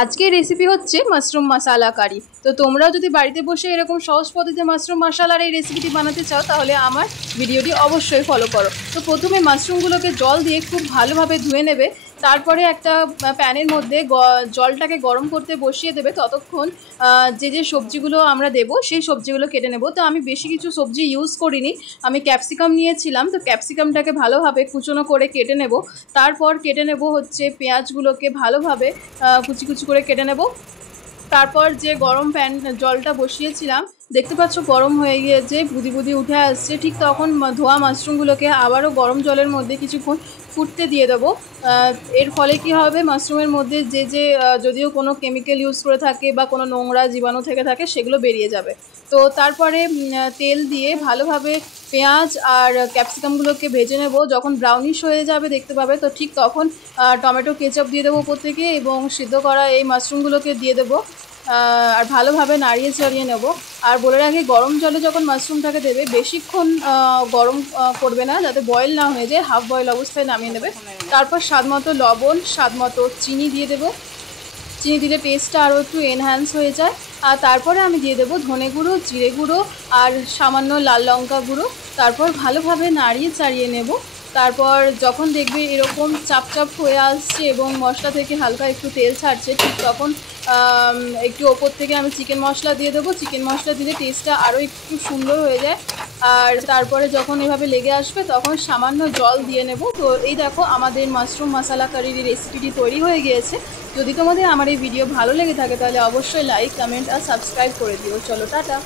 আজকের রেসিপি হচ্ছে মাশরুম মশালা কারি। তো তোমরাও যদি বাড়িতে বসে এরকম সহজ পদ্ধতিতে মাশরুম মশালার এই রেসিপিটি বানাতে চাও তাহলে আমার ভিডিওটি অবশ্যই ফলো করো। তো প্রথমে মাশরুমগুলোকে জল দিয়ে খুব ভালোভাবে ধুয়ে নেবে, তারপরে একটা প্যানের মধ্যে জলটাকে গরম করতে বসিয়ে দেবে। ততক্ষণ যে যে সবজিগুলো আমরা দেবো সেই সবজিগুলো কেটে নেব। তো আমি বেশি কিছু সবজি ইউজ করিনি, আমি ক্যাপসিকাম নিয়েছিলাম। তো ক্যাপসিকামটাকে ভালোভাবে কুচনো করে কেটে নেব। তারপর কেটে নেব হচ্ছে পেঁয়াজগুলোকে ভালোভাবে কুচি কুচি করে কেটে নেব। তারপর যে গরম জলটা বসিয়েছিলাম দেখতে পাচ্ছ গরম হয়ে গিয়েছে, বুদি বুদি উঠে আসছে। ঠিক তখন ধোয়া মাশরুমগুলোকে আবারও গরম জলের মধ্যে কিছুক্ষণ ফুটতে দিয়ে দেবো। এর ফলে কি হবে, মাশরুমের মধ্যে যে যদিও কোনো কেমিক্যাল ইউজ করে থাকে বা কোনো নোংরা জীবাণু থেকে থাকে সেগুলো বেরিয়ে যাবে। তো তারপরে তেল দিয়ে ভালোভাবে পেঁয়াজ আর ক্যাপসিকামগুলোকে ভেজে নেব। যখন ব্রাউনিশ হয়ে যাবে দেখতে পাবে, তো ঠিক তখন টমেটো কেচাপ দিয়ে দেবো উপর থেকে এবং সিদ্ধ করা এই মাশরুমগুলোকে দিয়ে দেবো। আর ভালোভাবে নাড়িয়ে চাড়িয়ে নেব। আর বলে রাখি, গরম জলে যখন মাশরুমটাকে দেবে বেশিক্ষণ গরম করবে না, যাতে বয়েল না হয়ে যায়, হাফ বয়েল অবস্থায় নামিয়ে নেবে। তারপর স্বাদ মতো লবণ, স্বাদ মতো চিনি দিয়ে দেবো। চিনি দিলে টেস্টটা আরও একটু এনহ্যান্স হয়ে যায়। আর তারপরে আমি দিয়ে দেবো ধনে গুঁড়ো, জিরে গুঁড়ো আর সামান্য লাল লঙ্কা গুঁড়ো। তারপর ভালোভাবে নাড়িয়ে চাড়িয়ে নেব। তারপর যখন দেখবে এরকম চাপ চাপ হয়ে আসছে এবং মশলা থেকে হালকা একটু তেল ছাড়ছে, ঠিক তখন একটু ওপর থেকে আমি চিকেন মশলা দিয়ে দেবো। চিকেন মশলা দিলে টেস্টটা আরও একটু সুন্দর হয়ে যায়। আর তারপরে যখন এভাবে লেগে আসবে তখন সামান্য জল দিয়ে নেব। তো এই দেখো আমাদের মাশরুম মশালা কারির রেসিপিটি তৈরি হয়ে গিয়েছে। যদি তোমাদের আমার এই ভিডিও ভালো লেগে থাকে তাহলে অবশ্যই লাইক, কমেন্ট আর সাবস্ক্রাইব করে দিও। চলো টাটা।